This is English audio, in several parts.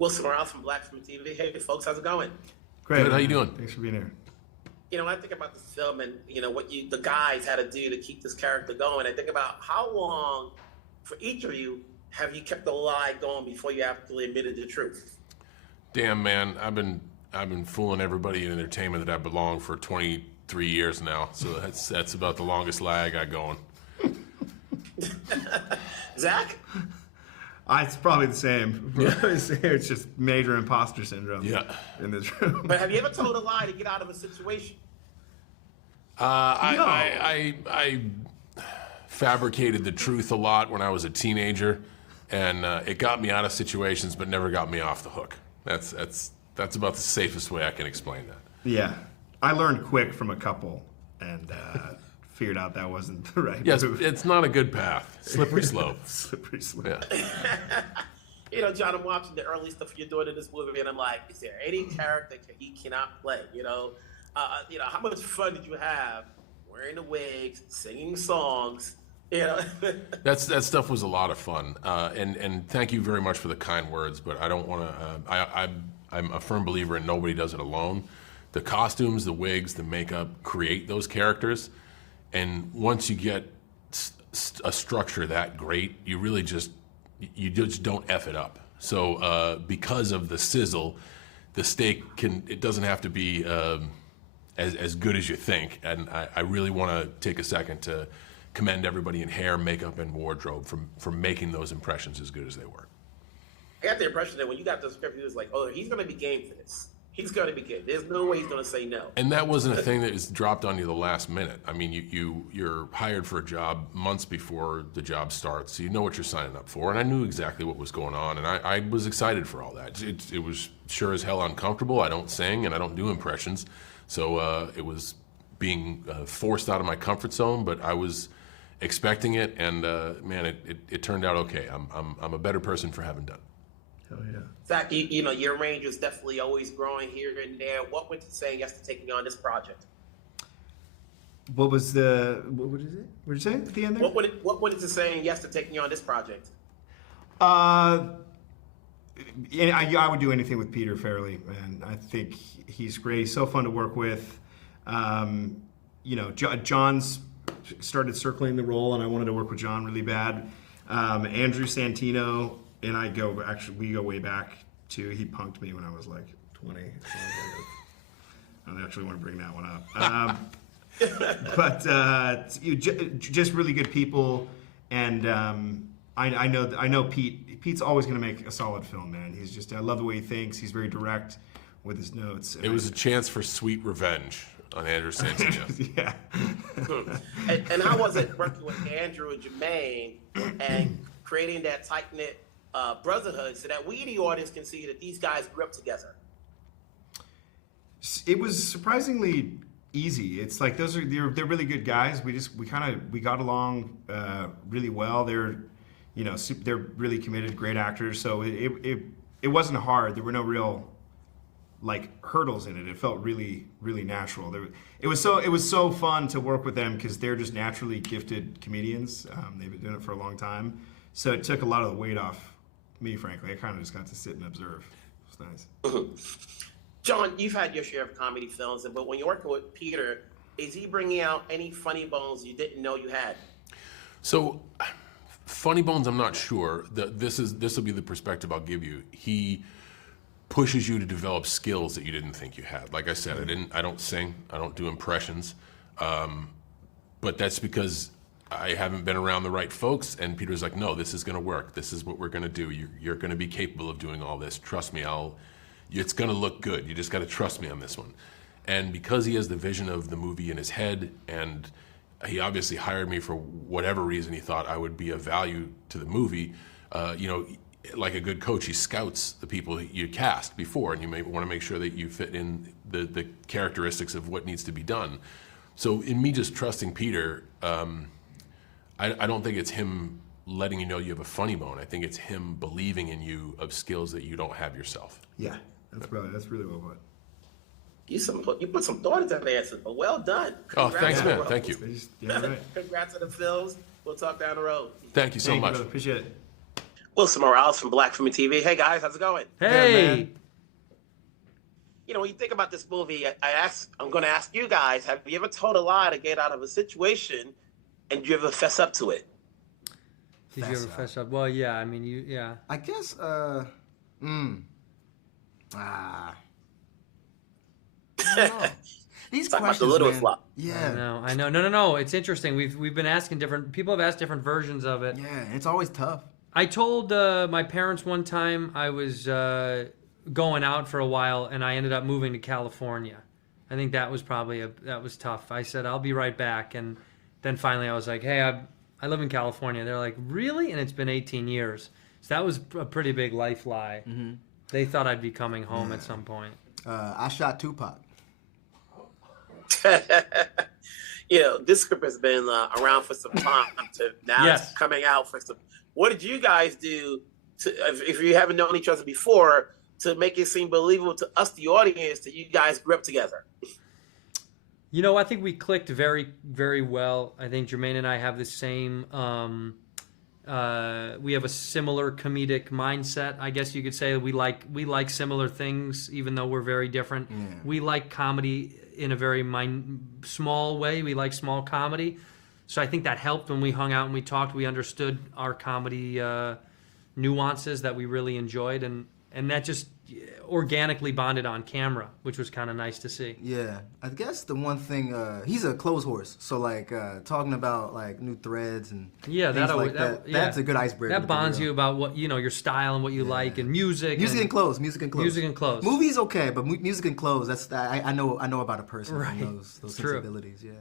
Wilson Morales from Black Film TV. Hey, folks, how's it going? Great. Good, how you doing? Thanks for being here. When I think about this film and what the guys had to do to keep this character going, I think about how long, for each of you, have you kept the lie going before you actually admitted the truth? Damn, man, I've been fooling everybody in entertainment that I belong for 23 years now. So that's about the longest lie I got going. Zach? It's probably the same. Yeah. It's just major imposter syndrome. Yeah. In this room. But have you ever told a lie to get out of a situation? I fabricated the truth a lot when I was a teenager, and it got me out of situations, but never got me off the hook. That's about the safest way I can explain that. Yeah. I learned quick from a couple and figured out that wasn't the right Yes, move. it's not a good path. Slippery slope. Slippery slope. Yeah. John, I'm watching the early stuff you're doing in this movie, and I'm like, is there any character he cannot play? How much fun did you have wearing the wigs, singing songs? That stuff was a lot of fun, and thank you very much for the kind words. But I don't want to. I'm a firm believer in nobody does it alone. The costumes, the wigs, the makeup create those characters, and once you get a structure that great, you just don't F it up. So because of the sizzle, the steak it doesn't have to be as good as you think. And I really want to take a second to commend everybody in hair, makeup, and wardrobe for making those impressions as good as they were. I got the impression that when you got the script, he was like, oh, he's going to be game for this. He's going to be good. There's no way he's going to say no. And that wasn't a thing that was dropped on you the last minute. I mean, you're hired for a job months before the job starts, so you know what you're signing up for. And I knew exactly what was going on, and I was excited for all that. It was sure as hell uncomfortable. I don't sing, and I don't do impressions, so it was being forced out of my comfort zone, but I was expecting it, and man, it turned out okay. I'm a better person for having done it. Hell yeah. Zach, your range is definitely always growing here and there. What went to saying yes to taking on this project? What is it? What did you say at the end there? What went into saying yes to taking on this project? I would do anything with Peter Farrelly, man. I think he's great. He's so fun to work with. John's started circling the role, and I wanted to work with John really bad. Andrew Santino and we go way back to, he punked me when I was like 20. I don't actually want to bring that one up. But just really good people, and I know Pete's always going to make a solid film, man. I love the way he thinks. He's very direct with his notes. It was a chance for sweet revenge on Andrew Santino. Yeah. and how was it working with Andrew and Jermaine and creating that tight-knit brotherhood so that we, the audience, can see that these guys grew up together? It was surprisingly easy. It's like they're really good guys. We got along really well. They're really committed, great actors. So it wasn't hard. There were no real hurdles in it. It felt really, really natural. It was so fun to work with them because they're just naturally gifted comedians. They've been doing it for a long time, so it took a lot of the weight off me. Frankly, I kind of just got to sit and observe. It was nice. John, you've had your share of comedy films, but when you're working with Peter, is he bringing out any funny bones you didn't know you had? So, funny bones, I'm not sure. This will be the perspective I'll give you. He pushes you to develop skills that you didn't think you had. Like I said, I don't sing, I don't do impressions, but that's because I haven't been around the right folks, and Peter's like, no, this is gonna work. This is what we're gonna do. You're gonna be capable of doing all this. Trust me, it's gonna look good. You just gotta trust me on this one. And because he has the vision of the movie in his head, and he obviously hired me for whatever reason he thought I would be of value to the movie, like a good coach, he scouts the people you cast before, and you may want to make sure that you fit in the characteristics of what needs to be done. So in me just trusting Peter, I don't think it's him letting you know you have a funny bone. I think it's him believing in you of skills that you don't have yourself. Yeah, that's really well put. You put some thought into the answer, but well done. Congrats. Oh, thanks, man. Thank you. Yeah, right. Congrats on the films. We'll talk down the road. Thank you so much. Brother. Appreciate it. Wilson Morales from Black Film TV. Hey guys, how's it going? Hey, You know, when you think about this movie, I'm going to ask you guys: have you ever told a lie to get out of a situation, and you ever fess up to it? did you ever fess up? Well, yeah. I mean, yeah. I guess, These Talk about questions, the little man. flop. Yeah. I know. No. It's interesting. We've been asking different people have asked different versions of it. Yeah, it's always tough. I told my parents one time I was going out for a while, and I ended up moving to California. I think that was probably that was tough. I said I'll be right back, and then finally I was like, hey, I live in California. They're like, really? And it's been 18 years. So that was a pretty big life lie. Mm-hmm. They thought I'd be coming home at some point. I shot Tupac. You know, this script has been around for some time. Now Yes. it's coming out for some. What did you guys do if you haven't known each other before, to make it seem believable to us, the audience, that you guys grew up together? You know, I think we clicked very, very well. I think Jermaine and I have the same. We have a similar comedic mindset, I guess you could say. We like similar things, even though we're very different. Yeah. We like comedy in a very small way. We like small comedy, so I think that helped when we hung out and we talked. We understood our comedy nuances that we really enjoyed, and that just organically bonded on camera, which was kind of nice to see. Yeah, I guess the one thing, he's a clothes horse, so like talking about like new threads and Yeah, things that like that. That's a good icebreaker. That bonds you about what your style and what you like, and music. Music and clothes. Music and clothes. Movies okay, but music and clothes. That's I know about a person Right. from those True. sensibilities. Yeah.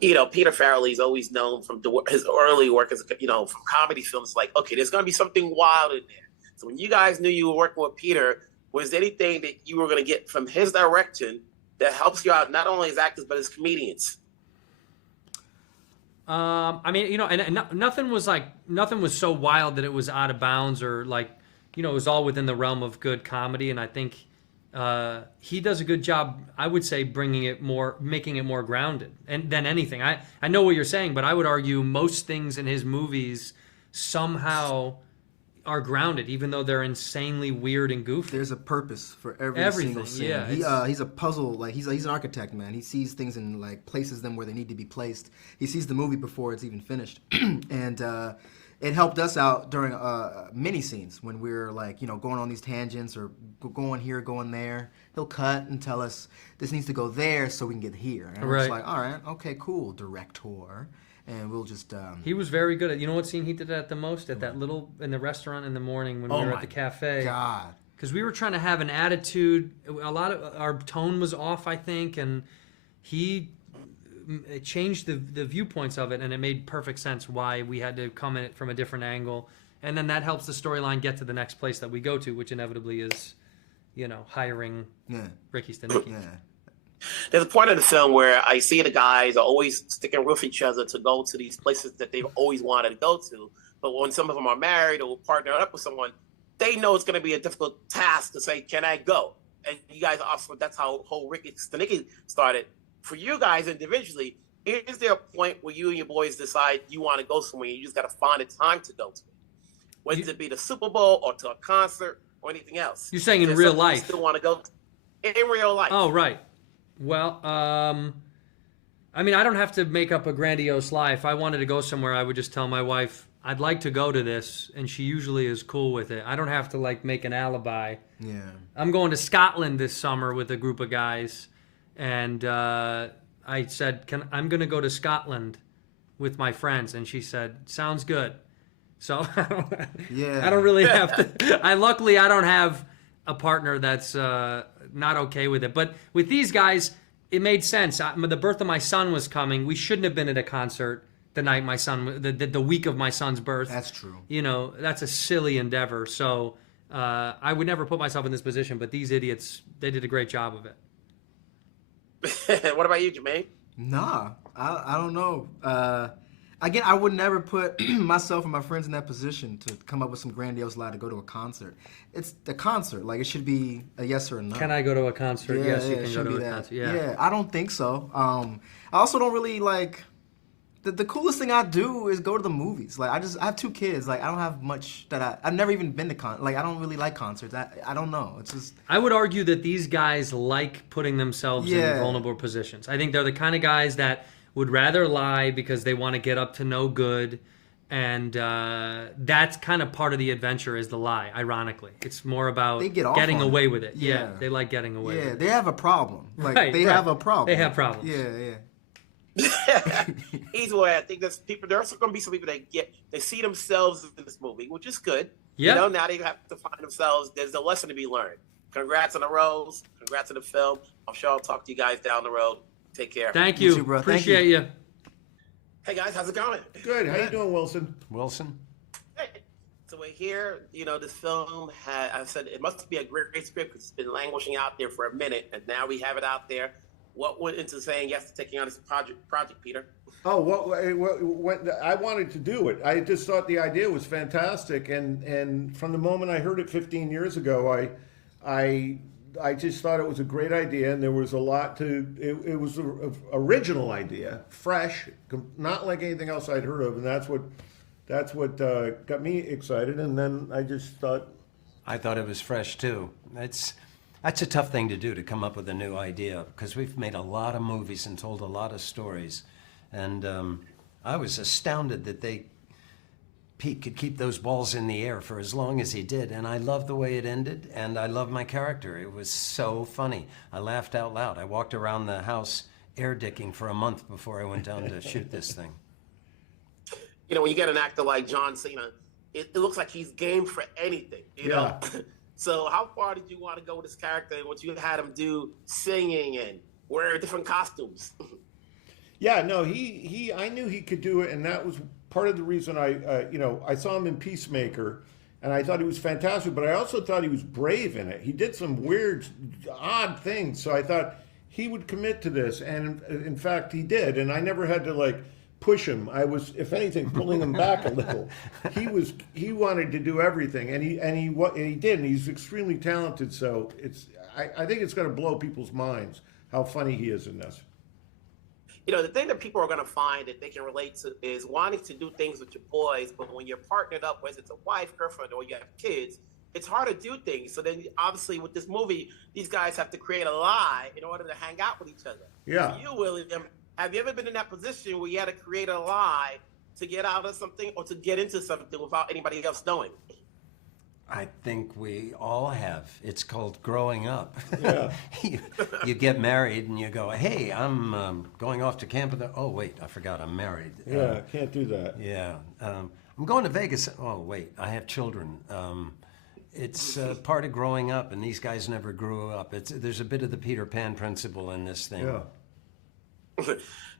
You know, Peter Farrelly's always known from his early work as, from comedy films. Like, okay, there's going to be something wild in there. So when you guys knew you were working with Peter, was there anything that you were going to get from his direction that helps you out, not only as actors, but as comedians? I mean, and nothing was so wild that it was out of bounds, or like, it was all within the realm of good comedy. And I think he does a good job, I would say, making it more grounded than anything. I know what you're saying, but I would argue most things in his movies somehow are grounded, even though they're insanely weird and goofy. There's a purpose for every Everything, single scene. yeah, He's a puzzle. Like he's an architect, man. He sees things and like places them where they need to be placed. He sees the movie before it's even finished, and it helped us out during many scenes when we were like going on these tangents or going here, going there. He'll cut and tell us this needs to go there so we can get here. And we're just Right. like, all right, okay, cool, director. And we'll just. He was very good at. You know what scene he did at the most? At that little in the restaurant in the morning when we were at the cafe. God. Because we were trying to have an attitude. A lot of our tone was off, I think, and he changed the viewpoints of it, and it made perfect sense why we had to come at it from a different angle, and then that helps the storyline get to the next place that we go to, which inevitably is, hiring Ricky Stanicky. Yeah. There's a point in the film where I see the guys are always sticking with each other to go to these places that they've always wanted to go to. But when some of them are married or partnered up with someone, they know it's going to be a difficult task to say, can I go? And you guys also, that's how whole Ricky Stanicky started. For you guys individually, is there a point where you and your boys decide you want to go somewhere and you just got to find a time to go to it? Whether it be the Super Bowl or to a concert or anything else. You're saying in Is there real something life? You still want to go in real life? Oh, right. Well, I mean, I don't have to make up a grandiose lie. If I wanted to go somewhere, I would just tell my wife, I'd like to go to this, and she usually is cool with it. I don't have to, make an alibi. Yeah. I'm going to Scotland this summer with a group of guys, and I said, I'm going to go to Scotland with my friends, and she said, sounds good. So Yeah. I don't really have to. Luckily, I don't have a partner that's not okay with it. But with these guys, it made sense. The birth of my son was coming. We shouldn't have been at a concert the night the week of my son's birth. That's true. That's a silly endeavor. So I would never put myself in this position. But these idiots, they did a great job of it. What about you, Jermaine? Nah, I don't know. Again, I would never put myself and my friends in that position to come up with some grandiose lie to go to a concert. It's the concert. Like, it should be a yes or a no. Can I go to a concert? Yeah, Yes, you it can should go to be a that. concert. Yeah. Yeah, I don't think so. I also don't really the coolest thing I do is go to the movies. Like I have 2 kids. Like I don't have much that I've never even been to like I don't really like concerts. I don't know. It's just I would argue that these guys like putting themselves in Yeah. vulnerable positions. I think they're the kind of guys that would rather lie because they want to get up to no good, and that's kind of part of the adventure is the lie. Ironically, it's more about They get off getting on away it. with it. Yeah. They like getting away. yeah, with it. they have a problem. Like Right, they right. have a problem. They have problems. Yeah. Either way, I think there's people. There's going to be some people that they see themselves in this movie, which is good. Yeah. You know, now they have to find themselves. There's a lesson to be learned. Congrats on the roles. Congrats on the film. I'm sure I'll talk to you guys down the road. Take care. Thank You you. too, bro. Thank Appreciate you. Hey guys, how's it going? Good. How you doing, Wilson? Wilson? Hey. So we're here. You know, this film had. I said it must be a great script because it's been languishing out there for a minute, and now we have it out there. What went into saying yes to taking on this project, Peter? Oh, what I wanted to do it. I just thought the idea was fantastic, and from the moment I heard it 15 years ago, I just thought it was a great idea, and there was a lot to it. It was an original idea, fresh, not like anything else I'd heard of, and that's what got me excited. And then I just thought, I thought it was fresh too. That's a tough thing to do, to come up with a new idea, because we've made a lot of movies and told a lot of stories. And I was astounded that Pete could keep those balls in the air for as long as he did. And I love the way it ended, and I love my character. It was so funny. I laughed out loud. I walked around the house air dicking for a month before I went down to shoot this thing. You know, when you get an actor like John Cena, it looks like he's game for anything. You know. So how far did you want to go with this character and what you had him do, singing and wear different costumes? yeah, no, I knew he could do it, and that was part of the reason I saw him in Peacemaker, and I thought he was fantastic, but I also thought he was brave in it. He did some weird, odd things, so I thought he would commit to this, and in fact, he did, and I never had to push him. I was, if anything, pulling him back a little. He wanted to do everything, and he did, and he's extremely talented. So I think it's going to blow people's minds how funny he is in this. You know, the thing that people are going to find that they can relate to is wanting to do things with your boys, but when you're partnered up, whether it's a wife, girlfriend, or you have kids, it's hard to do things. So then, obviously, with this movie, these guys have to create a lie in order to hang out with each other. Yeah. For you, William, have you ever been in that position where you had to create a lie to get out of something or to get into something without anybody else knowing? I think we all have. It's called growing up. Yeah. you get married and you go, hey, I'm going off to camp. Oh, wait, I forgot I'm married. Yeah, can't do that. Yeah. I'm going to Vegas. Oh, wait, I have children. It's part of growing up, and these guys never grew up. There's a bit of the Peter Pan principle in this thing. Yeah.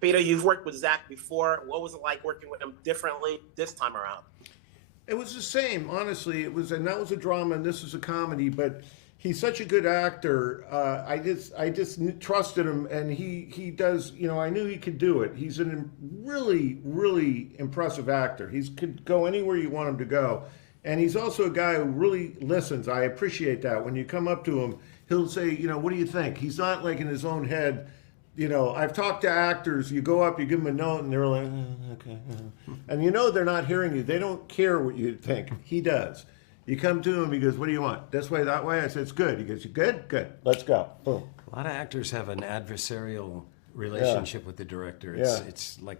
Peter, you've worked with Zac before. What was it like working with him differently this time around? It was the same, honestly. And that was a drama, and this is a comedy. But he's such a good actor. I just trusted him, and he does. You know, I knew he could do it. He's a really, really impressive actor. He could go anywhere you want him to go, and he's also a guy who really listens. I appreciate that. When you come up to him, he'll say, you know, what do you think? He's not like in his own head. You know, I've talked to actors, you go up, you give them a note, and they're like, okay. And you know they're not hearing you. They don't care what you think. He does. You come to him, he goes, what do you want? This way, that way? I said, it's good. He goes, you good? Good. Let's go. Boom. A lot of actors have an adversarial relationship with the director. It's like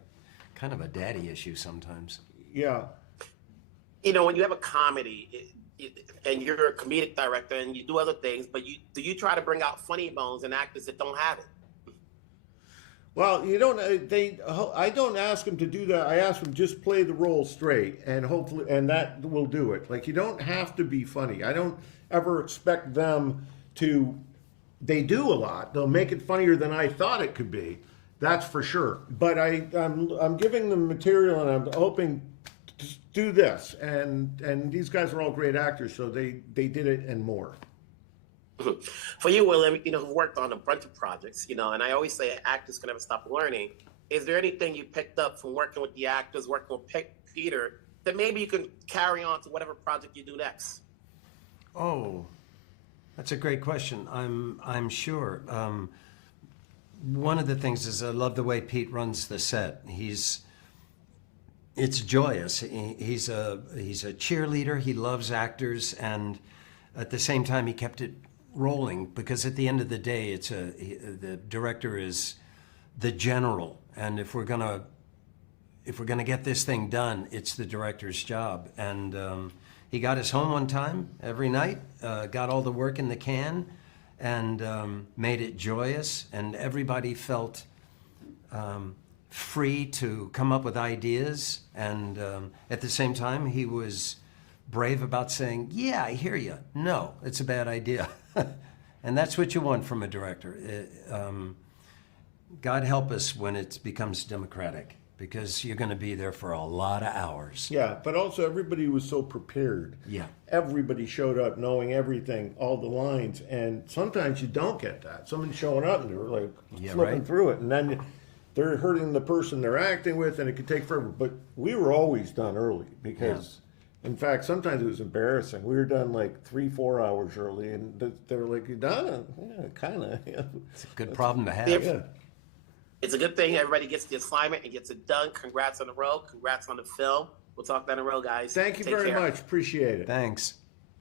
kind of a daddy issue sometimes. Yeah. You know, when you have a comedy and you're a comedic director and you do other things, but do you try to bring out funny bones in actors that don't have it? Well, you don't. I don't ask them to do that. I ask them just play the role straight, and hopefully, and that will do it. Like you don't have to be funny. I don't ever expect them to. They do a lot. They'll make it funnier than I thought it could be. That's for sure. But I'm giving them material, and I'm hoping to do this. And these guys are all great actors, so they did it and more. For you, William, you know, who worked on a bunch of projects, you know, and I always say actors can never stop learning. Is there anything you picked up from working with the actors, working with Peter, that maybe you can carry on to whatever project you do next? Oh, that's a great question. I'm sure. One of the things is I love the way Pete runs the set. He's it's joyous. He's a cheerleader. He loves actors, and at the same time, he kept it rolling because at the end of the day, the director is the general, and if we're gonna get this thing done, it's the director's job. And he got us home on time every night, got all the work in the can, and made it joyous, and everybody felt free to come up with ideas. And at the same time, he was brave about saying, yeah, I hear you. No, it's a bad idea. And that's what you want from a director. God help us when it becomes democratic, because you're going to be there for a lot of hours. Yeah, but also everybody was so prepared. Yeah. Everybody showed up knowing everything, all the lines, and sometimes you don't get that. Someone's showing up and they're like flipping through it, and then they're hurting the person they're acting with, and it could take forever. But we were always done early because, in fact, sometimes it was embarrassing. We were done like 3-4 hours early, and they were like, "You done?" Yeah, kind of. Yeah. It's a good problem to have. Yeah. It's a good thing everybody gets the assignment and gets it done. Congrats on the road. Congrats on the film. We'll talk down the road, guys. Thank you Take very care. much. Appreciate it. Thanks.